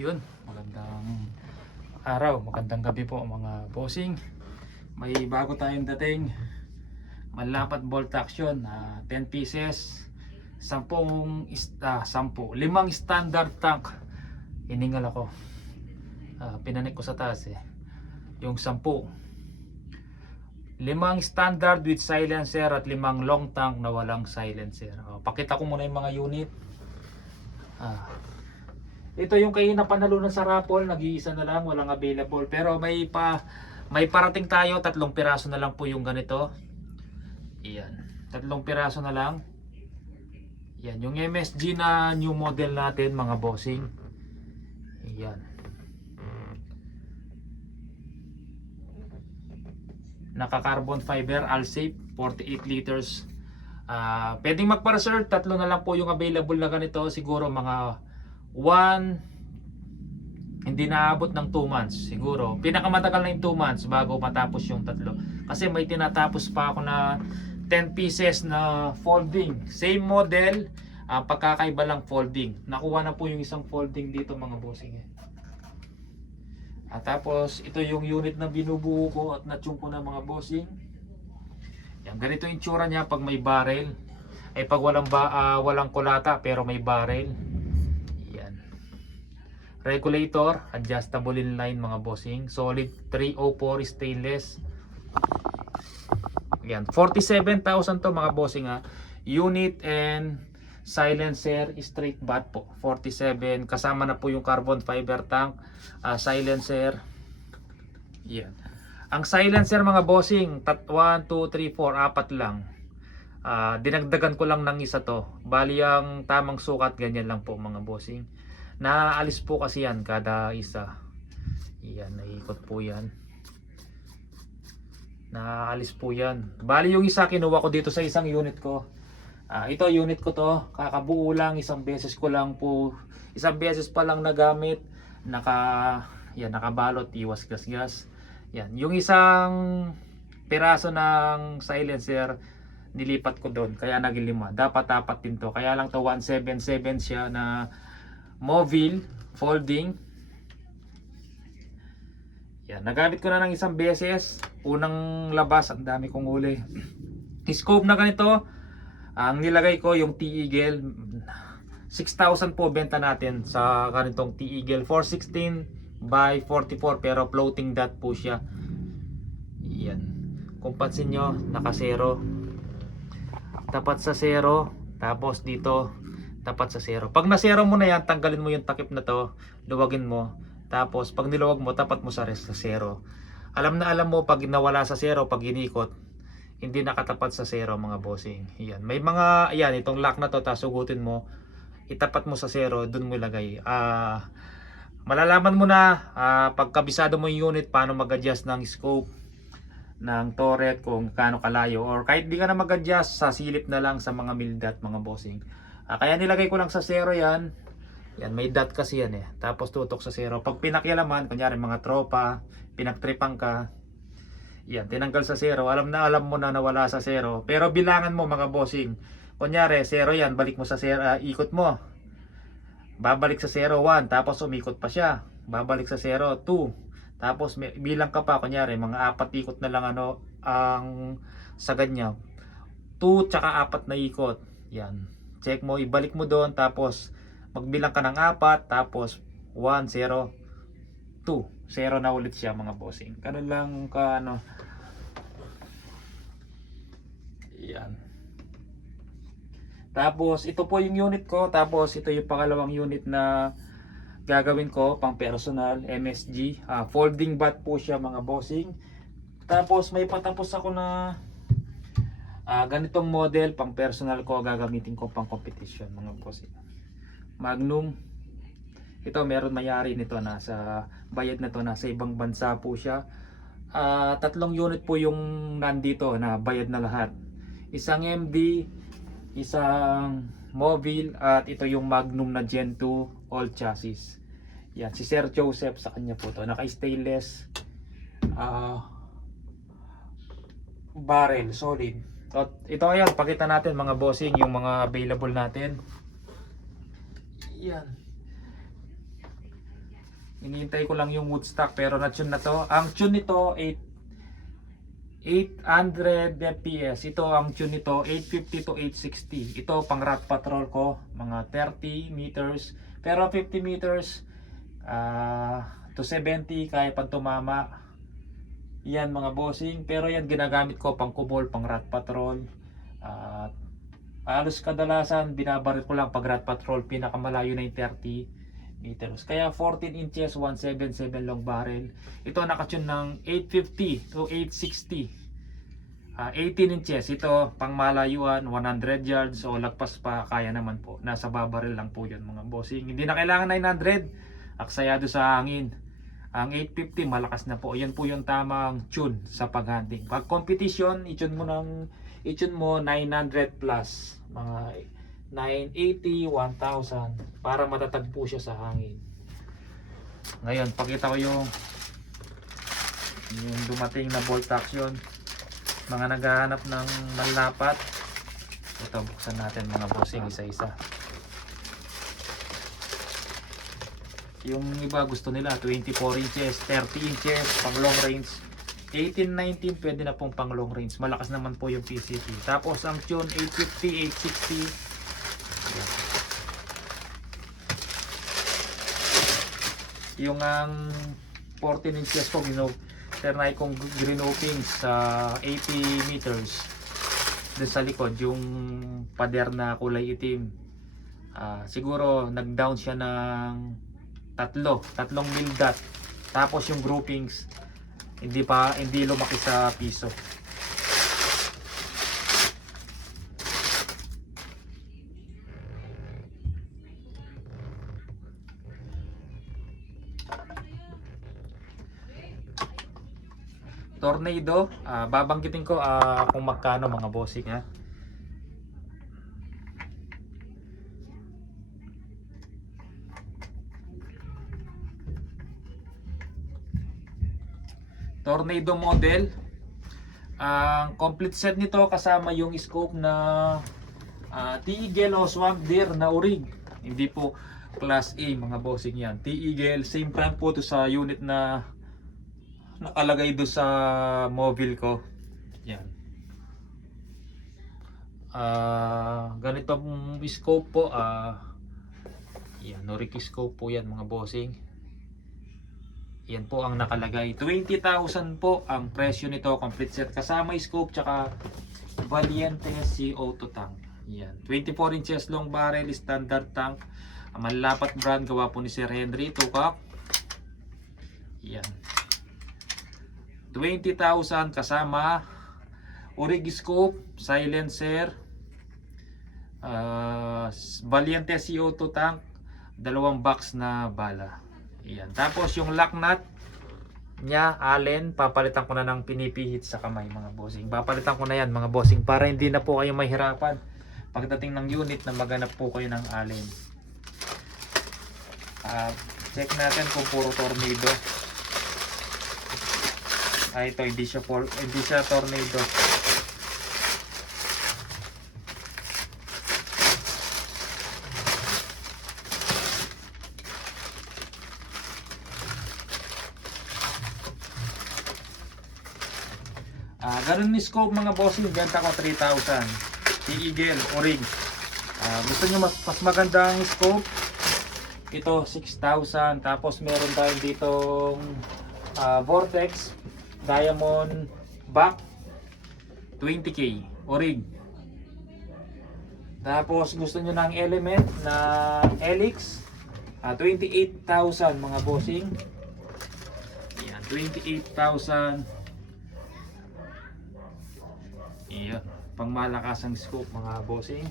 Yun, magandang araw, magandang gabi po mga bossing. May bago tayong dating Manlapat bolt action, 10 pieces, 5 standard tank. Hiningal ako, pinanik ko sa taas yung 10, 5 standard with silencer at 5 long tank na walang silencer. Pakita ko muna yung mga unit. Ito yung kayo na panalunan sa raffle, nag-iisa na lang, walang available. Pero may parating tayo, 3 piraso na lang po yung ganito. Iyan, 3 piraso na lang. Yan, yung MSG na new model natin mga bossing. Iyan. Naka carbon fiber, Alsafe, 48 liters. Pwedeng magpa-reserve, 3 na lang po yung available na ganito. Siguro mga hindi naabot ng 2 months siguro. Pinakamatagal na yung 2 months bago matapos yung 3. Kasi may tinatapos pa ako na 10 pieces na folding. Same model, pagkakaiba lang folding. Nakuha na po yung isang folding dito mga bossing. Tapos ito yung unit na binubuo ko at natune ko na mga bossing. Yan, ganito yung itsura niya pag may barrel. Ay pag walang kulata pero may barrel. Regulator, adjustable inline mga bossing, solid 304 stainless. Yan, 47,000 to mga bossing unit and silencer straight bat po, 47, kasama na po yung carbon fiber tank, silencer. Yan, ang silencer mga bossing 1, 2, 3, 4, 4 lang. Dinagdagan ko lang ng isa to, bali ang tamang sukat ganyan lang po mga bossing. Naalis po kasi yan kada isa. Yan, naiikot po yan. Naalis po yan. Bali yung isa kinuha ko dito sa isang unit ko. Ito unit ko to. Kakabuo lang. Isang beses pa lang nagamit. Nakabalot. Iwas gas. Yan. Yung isang piraso ng silencer nilipat ko doon. Kaya naging 5. Dapat din to. Kaya lang to 177 siya na Movil folding. Yan, nagamit ko na ng isang beses. Unang labas, ang dami kong huli. Scope na ganito, ang nilagay ko yung T-Eagle. 6,000 po benta natin sa ganitong T-Eagle. 416 by 44 pero floating dot po siya. Yan, kung pansin nyo, naka 0. Tapat sa 0. Tapos dito tapat sa 0. Pag na 0 mo na yan, tanggalin mo yung takip na to, luwagin mo. Tapos pag niluwag mo, tapat mo sa rest sa 0. Alam mo pag nawala sa 0, pag inikot, hindi nakatapat sa 0 mga bossing. Yan. May mga, itong lock na to, sugutin mo, itapat mo sa 0, dun mo ilagay. Malalaman mo na pag kabisado mo yung unit, paano mag-adjust ng scope ng turret, kung kaano kalayo, or kahit di ka na mag-adjust, sa silip na lang sa mga mil dot mga bossing. Kaya nilagay ko lang sa 0 yan. Yan, may dot kasi yan Tapos tutok sa 0. Pag pinakyalaman, kunyari mga tropa, pinagtripang ka, yan, tinanggal sa 0. Alam mo na nawala sa 0. Pero bilangan mo mga bossing. Kunyari 0 yan, balik mo sa 0, ikot mo. Babalik sa 0, 1, tapos umikot pa siya. Babalik sa 0, 2. Tapos bilang ka pa, kunyari mga 4 ikot na lang ang sagad niya. 2 tsaka 4 na ikot. Yan. Check mo, ibalik mo doon, tapos magbilang ka ng 4, tapos 1, 0, 2. 0 na ulit siya mga bossing. Ganun lang ka Yan. Tapos ito po yung unit ko. Tapos ito yung pangalawang unit na gagawin ko pang personal, MSG. Folding bat po siya mga bossing. Tapos may patapos ako na ganitong model pang personal ko, gagamitin ko pang competition mga bossing. Magnum. Ito meron mayari nito, nasa bayad na to, nasa ibang bansa po siya. 3 unit po yung nandito na bayad na lahat. Isang MD, isang Movil, at ito yung Magnum na Gen 2 all chassis. Yan, si Sir Joseph, sa kanya po to. Naka stainless barrel, solid. Ito ayan, pakita natin mga bossing yung mga available natin. Yan. Hinihintay ko lang yung Woodstock pero na-tune na to. Ang tune nito 800 fps. Ito ang tune nito 850 to 860. Ito pang rat patrol ko, mga 30 meters. Pero 50 meters to 70 kaya pang tumama. Yan mga bossing. Pero yan ginagamit ko pang kubol, pang rat patrol. Halos kadalasan binabaril ko lang pag rat patrol, pinakamalayo na yung 30 meters. Kaya 14 inches 177 long barrel. Ito nakatune ng 850 to 860. 18 inches. Ito pang malayuan 100 yards o lagpas pa kaya naman po. Nasa babaril lang po 'yan mga bossing. Hindi na kailangan 900. Aksayado sa hangin. Ang 850 malakas na po. Yan po yung tamang tune sa paghunting. Pag competition, i-tune mo 900 plus. Mga 980, 1,000 para matatag po siya sa hangin. Ngayon, pakita ko yung dumating na bolt action. Mga naghahanap ng manlapat. Ito, buksan natin mga bossing isa-isa. Yung iba gusto nila 24 inches, 30 inches pang long range. 18, 19 pwede na pong pang long range. Malakas naman po yung PCP. Tapos ang tune 850, 860. Yung ang 14 inches ko ternay kong green opening sa 80 meters doon sa likod yung pader na kulay itim. Siguro nag down siya ng tatlong mil dot. Tapos yung groupings hindi lumaki sa piso. Tornado, babanggitin ko kung magkano mga bossing ha. Tornado model. Ang complete set nito kasama yung scope na T-Eagle o Swamp Deer na orig. Hindi po class A mga bossing yan. T-Eagle, same brand po to sa unit na nakalagay do sa mobile ko. Yan. Ganito ang scope po. Yan, Norik scope po yan mga bossing. Yan po ang nakalagay. 20,000 po ang presyo nito. Complete set kasama scope tsaka Valiente CO2 tank. Yan. 24 inches long barrel standard tank. Manlapat brand gawa po ni Sir Henry Tukak. Yan. 20,000 kasama orig scope, silencer, Valiente CO2 tank, 2 box na bala. Yan. Tapos yung lock nut niya, Allen, papalitan ko na ng pinipihit sa kamay mga bossing. Papalitan ko na yan mga bossing para hindi na po kayo mahirapan pagdating ng unit na maghanap po kayo ng Allen. Check natin kung puro tornado. Ito hindi siya tornado. Ganun ni scope mga bossing, benta ko 3,000. T-Eagle orig. Gusto nyo mas magandang scope, ito 6,000. Tapos meron tayo ditong Vortex Diamond back 20k orig. Tapos gusto nyo ng element na Helix, 28,000 mga bossing. Yan, 28,000. Iyan, pang malakas ang scope mga bossing.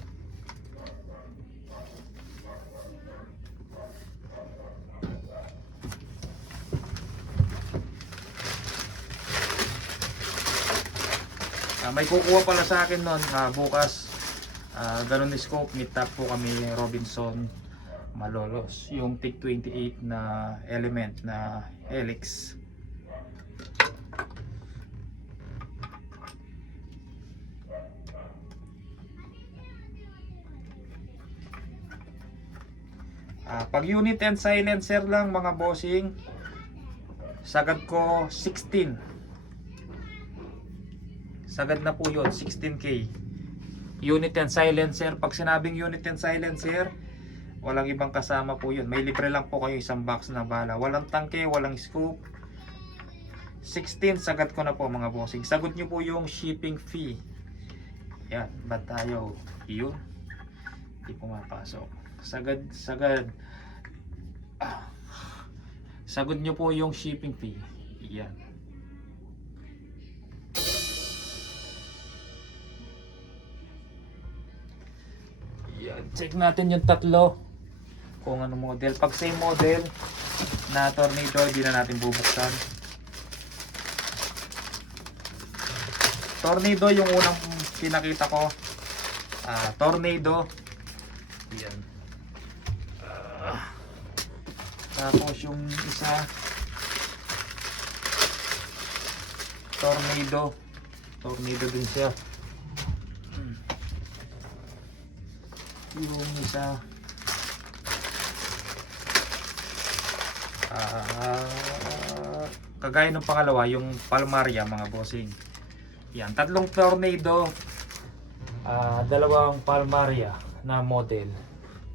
May kukuha pala sa akin nun bukas. Ganun ni scope, meet up po kami Robinson Malolos, yung TIG 28 na element na Helix. Pag unit and silencer lang mga bossing, sagad ko 16. Sagad na po yun, 16K. Unit and silencer. Pag sinabing unit and silencer, walang ibang kasama po yun. May libre lang po kayo isang box na bala. Walang tangke, walang scoop. 16 sagad ko na po mga bossing. Sagot nyo po yung shipping fee. Yan, ba't tayo? Yun. Hindi pumapasok. Sagad. Sagot nyo po yung shipping fee. Yan. Yan. Check natin yung tatlo. Kung ano model. Pag same model na tornado, hindi na natin bubuksan. Tornado yung unang pinakita ko. Tornado. Yan. Tapos yung isa, tornado. Tornado din siya. Yung isa, kagaya ng pangalawa, yung Palmaria mga bossing. Yan, tatlong tornado, dalawang Palmaria na model.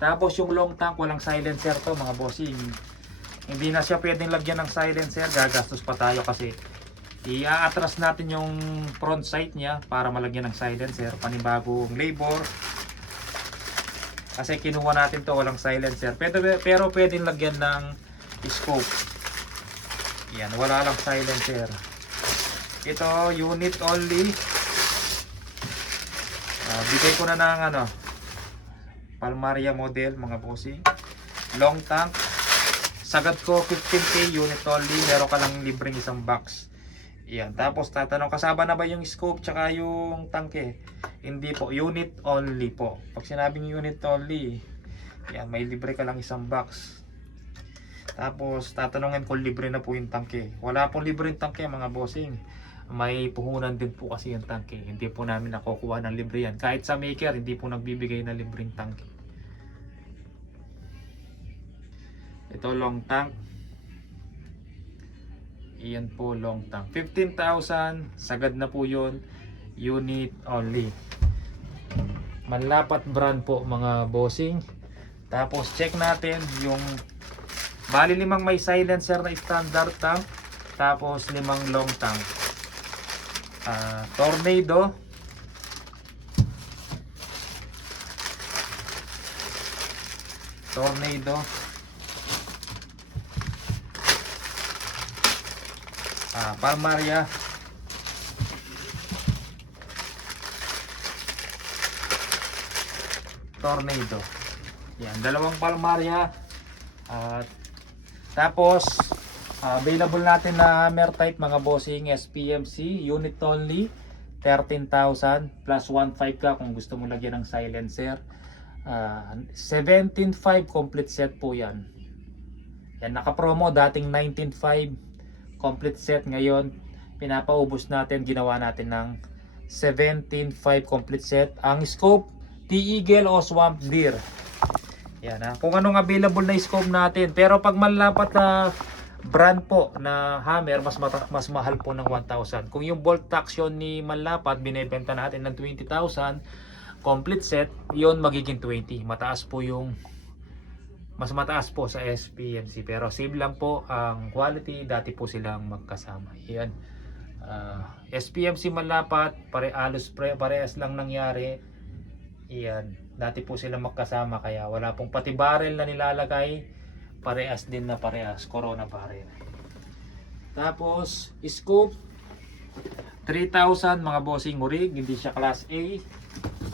Tapos yung long tank, walang silencer to mga bossing. Hindi na siya pwedeng lagyan ng silencer, gagastos pa tayo kasi i-atras natin yung front sight niya para malagyan ng silencer, panibagong labor. Kasi kinuha natin to, walang silencer. Pero pwedeng lagyan ng scope. Yan, wala lang silencer. Ito, unit only. Bigay ko na ng Palmaria model mga bossing. Long tank. Sagad ko 15K, unit only. Meron ka lang libreng isang box. Yan. Tapos tatanong, kasama na ba yung scope tsaka yung tangke? Hindi po, unit only po. Pag sinabing unit only, yan, may libre ka lang isang box. Tapos tatanungin kung libre na po yung tangke. Wala pong libre yung tangke mga bossing. May puhunan din po kasi yung tangke. Hindi po namin nakukuha ng libre yan. Kahit sa maker, hindi po nagbibigay na libreng tangke. Ito long tank. Iyan po long tank. 15,000. Sagad na po yun. Unit only. Manlapat brand po mga bossing. Tapos check natin yung bali 5 may silencer na standard tank. Tapos 5 long tank. Tornado. Tornado. Palmaria. Tornado. Yan, dalawang Palmaria. Tapos available natin na hammer type mga bossing, SPMC unit only 13,000 plus 1.5 ka kung gusto mo lagyan ng silencer. 17.5 complete set po yan. Yan, naka promo dating 19.5 complete set, ngayon pinapaubos natin, ginawa natin ng 17.5 complete set. Ang scope, T-Eagle o Swamp Deer. Yan kung anong available na scope natin. Pero pag malapat na brand po na hammer, mas mahal po ng 1,000. Kung yung bolt action ni Manlapat binebenta natin ng 20,000 complete set, yon magiging 20. Mataas po yung mas mataas po sa SPMC, pero same lang po ang quality. Dati po silang magkasama. Yan. SPMC Manlapat, parehas lang nangyari. Yan. Dati po silang magkasama kaya wala pong pati barrel na nilalagay. Parehas din na parehas, Corona barrel. Tapos scope 3,000 mga bossing rig, hindi siya class A.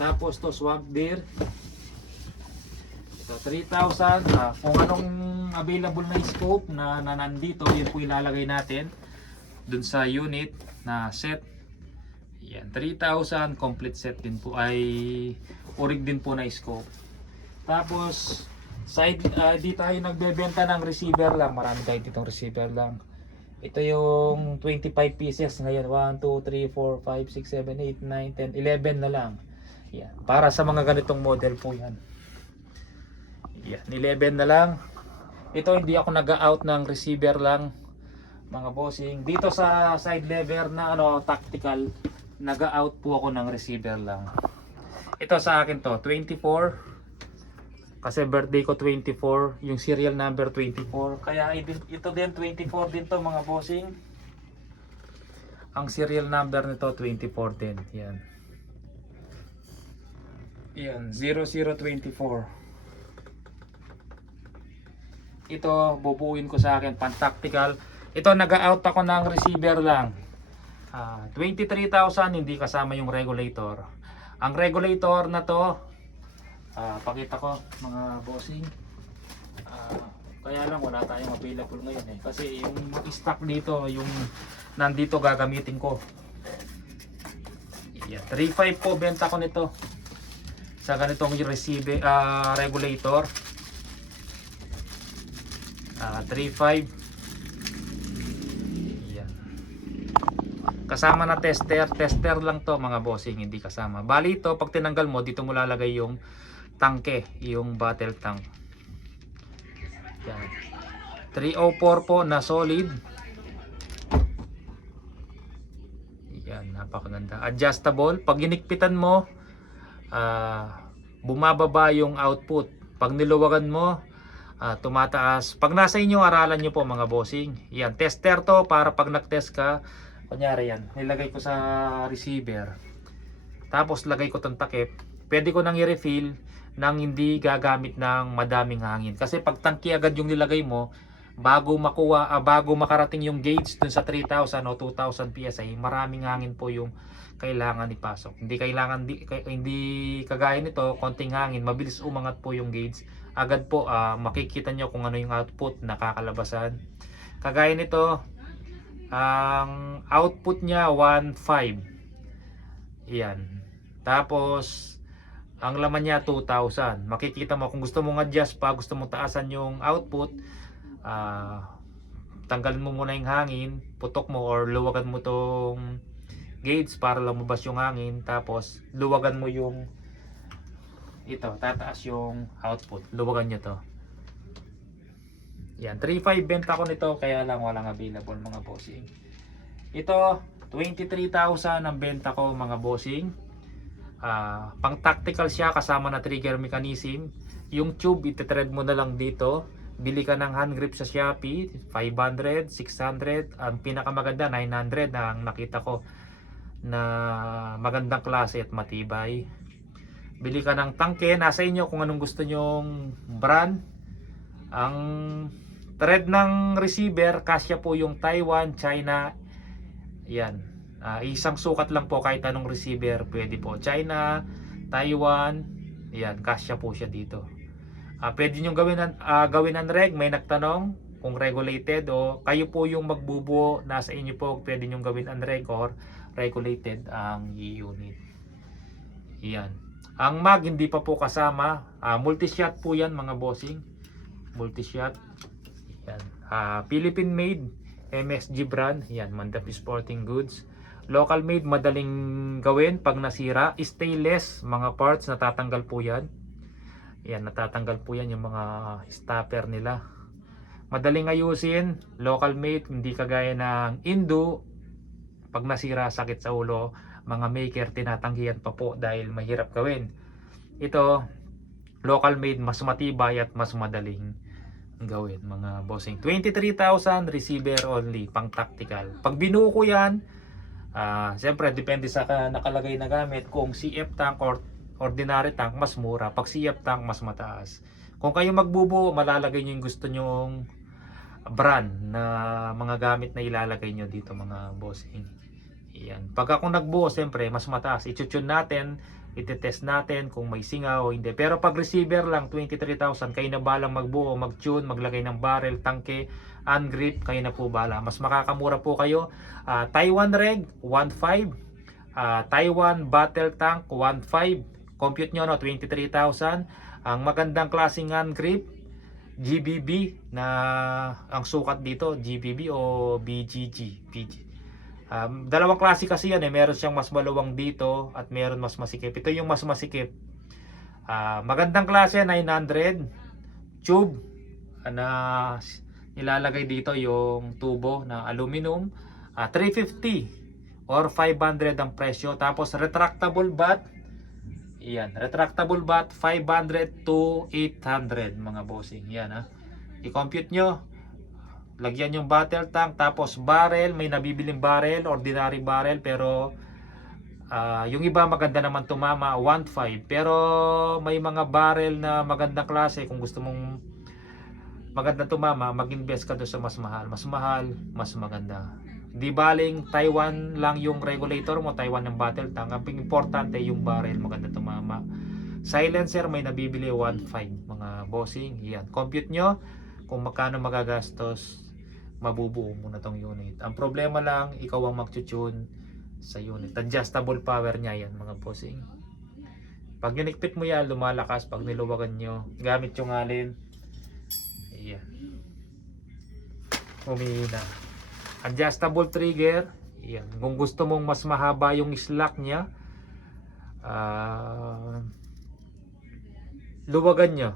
Tapos to Swamp Deer, ito 3,000. Kung anong available na scope na nandito, yun po ilalagay natin dun sa unit na set. Yan, 3,000 complete set din po, ay urig din po na scope. Tapos side, di tayo nagbebenta ng receiver lang. Marami tayo ditong receiver lang. Ito yung 25 pieces ngayon. 1, 2, 3, 4, 5, 6, 7, 8, 9, 10, 11 na lang. Yan. Para sa mga ganitong model po yan. Yan, 11 na lang. Ito hindi ako nag-out ng receiver lang mga bossing. Dito sa side lever na tactical, nag-out po ako ng receiver lang. Ito sa akin to, 24. Kasi birthday ko 24, yung serial number 24. Kaya ito din 24 din to mga bossing. Ang serial number nito 24 din. Yan. Yan, 0024. Ito bubuuin ko sa akin pan tactical. Ito nag-out ako ng receiver lang. 23,000 hindi kasama yung regulator. Ang regulator na to, pakita ko mga bossing. Kaya lang wala tayong available ngayon kasi yung stock dito, yung nandito gagamitin ko. Yeah, 3.5 po benta ko nito sa ganitong receiver regulator. 3.5. Kasama na tester lang to mga bossing, hindi kasama. Bali ito, pag tinanggal mo, dito mo lalagay yung tangke, yung bottle tank. Yan. 304 po na solid. Yan, napakaganda. Adjustable. Pag ginikpitan mo, bumababa yung output. Pag niluwagan mo, tumataas. Pag nasa inyo, aralan nyo po mga bossing. Yan, tester to para pag nag-test ka, kunyari yan, nilagay ko sa receiver. Tapos lagay ko tong takip. Pwede ko nang i-refill nang hindi gagamit ng madaming hangin. Kasi pag tangki agad yung nilagay mo, bago makarating yung gauge dun sa 3,000 o 2,000 PSI, maraming hangin po yung kailangan ipasok. Hindi kagaya nito, konting hangin, mabilis umangat po yung gauge. Agad po makikita nyo kung ano yung output na kakalabasan. Kagaya nito, ang output niya 1.5. Yan. Tapos ang laman niya 2,000. Makikita mo kung gusto mong adjust pa, gusto mong taasan yung output, tanggalin mo muna yung hangin, putok mo or luwagan mo tong gauge para lumabas yung hangin, tapos luwagan mo yung ito, tataas yung output. Luwagan niyo to. Yan, 3.5 benta ko nito, kaya lang walang available mga bossing. Ito, 23,000 ang benta ko mga bossing. Pang tactical siya, kasama na trigger mechanism. Yung tube, iti-thread mo na lang dito. Bili ka ng hand grip sa Shopee, 500, 600. Ang pinakamaganda, 900 na ang nakita ko na magandang klase at matibay. Bili ka ng tangke, nasa inyo kung anong gusto nyong brand. Ang thread ng receiver, kasya po yung Taiwan, China. Yan. Isang sukat lang po kahit anong receiver. Pwede po China, Taiwan. Yan, kasya po siya dito. Pwede nyo gawin ng reg. May nagtanong kung regulated o kayo po yung magbubuo. Nasa inyo po, pwede nyo gawin unreg or regulated ang unit. Yan. Ang mag hindi pa po kasama. Multi-shot po yan mga bossing. Multi-shot. Yan. Philippine made, MSG brand. Yan, Mandapi Sporting Goods. Local made, madaling gawin pag nasira. Stainless, mga parts natatanggal po yan. Yan, natatanggal po yan yung mga stopper nila. Madaling ayusin. Local made, hindi kagaya ng Indo. Pag nasira, sakit sa ulo. Mga maker, tinatanggihan pa po dahil mahirap gawin. Ito, local made, mas matibay at mas madaling gawin mga bossing. 23,000 receiver only, pang tactical. Pag binuo ko yan, siyempre depende sa nakalagay na gamit. Kung CF tank or ordinary tank, mas mura. Pag CF tank, mas mataas. Kung kayo magbubuo, malalagay nyo yung gusto nyong brand na mga gamit na ilalagay nyo dito mga bossing. Yan. Pag ako nagbuo, siyempre mas mataas. I-tune natin, iti-test natin kung may singaw o hindi. Pero pag receiver lang, 23,000, kayo na balang magbuo, mag-tune, maglagay ng barrel, tangke, ungrip, kayo na po bala. Mas makakamura po kayo. Taiwan reg, 1.5. Taiwan battle tank, 1.5. Compute nyo, 23,000. Ang magandang klaseng ungrip, GBB, na ang sukat dito, GBB o BGG. Dalawang klase kasi yan meron siyang mas maluwang dito at meron mas masikip. Ito yung mas masikip. Magandang klase, 900. tube na nilalagay dito yung tubo na aluminum. 350 or 500 ang presyo. Tapos retractable bat, yan, retractable bat 500 to 800 mga bossing. Yan ha. I-compute nyo. Lagyan yung battle tank, tapos barrel, may nabibiling barrel, ordinary barrel, pero yung iba maganda naman tumama 1.5, pero may mga barrel na magandang klase. Kung gusto mong maganda tumama, mag-invest ka doon sa mas mahal, mas maganda. Di baling Taiwan lang yung regulator mo, Taiwan yung battle tank. Ang importante yung barrel, maganda tumama. Silencer may nabibili 1.5 mga bossing. Yan, compute nyo kung magkano magagastos, mabubuo mo na tong unit. Ang problema lang, ikaw ang mag-tune sa unit. Adjustable power niya yan mga bossing. Pag ninikpit mo yan, lumalakas. Pag niluwagan nyo, gamit yung alin, yan, humihina. Adjustable trigger, yan. Kung gusto mong mas mahaba yung slack niya, luwagan nyo,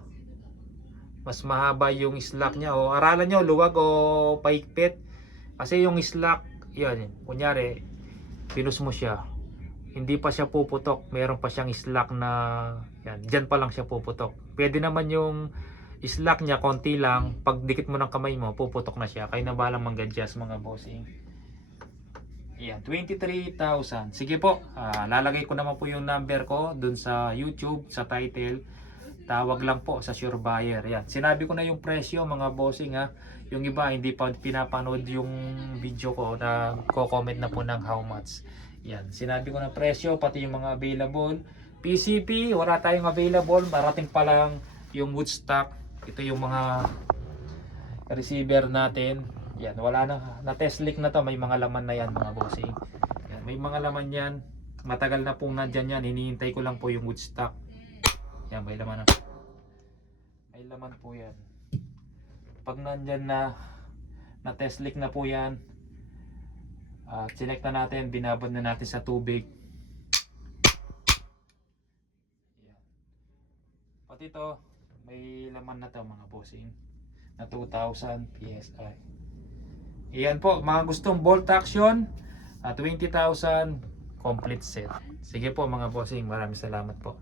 mas mahaba yung slack niya, o aralan nyo luwag o paikpit. Kasi yung slack, yan, kunyari pinus mo siya, hindi pa siya puputok, meron pa siyang slack na yan, dyan pa lang siya puputok. Pwede naman yung slack niya konti lang, pag dikit mo ng kamay mo puputok na siya. Kayo na balang mag-adjust mga bossing. Yan, 23,000. Sige po, lalagay ko naman po yung number ko dun sa YouTube, sa title. Tawag lang po sa sure buyer. Yan, sinabi ko na yung presyo mga bossing ha. Yung iba hindi pa pinapanood yung video ko, na ko-comment na po ng how much. Yan, sinabi ko na presyo, pati yung mga available. PCP, wala tayong available, marating pa lang yung Woodstock. Ito yung mga receiver natin. Yan, wala na test leak na to, may mga laman na yan mga bossing. Yan, may mga laman yan. Matagal na pong nandyan yan, hinihintay ko lang po yung Woodstock. Yan, may laman na. May laman po yan. Pag nandyan na test leak na po yan, select na natin, binabad na natin sa tubig. Yan. Pati ito, may laman na to mga bossing, na 2,000 PSI. Iyan po, mga gustong bolt action, 20,000 complete set. Sige po mga bossing, maraming salamat po.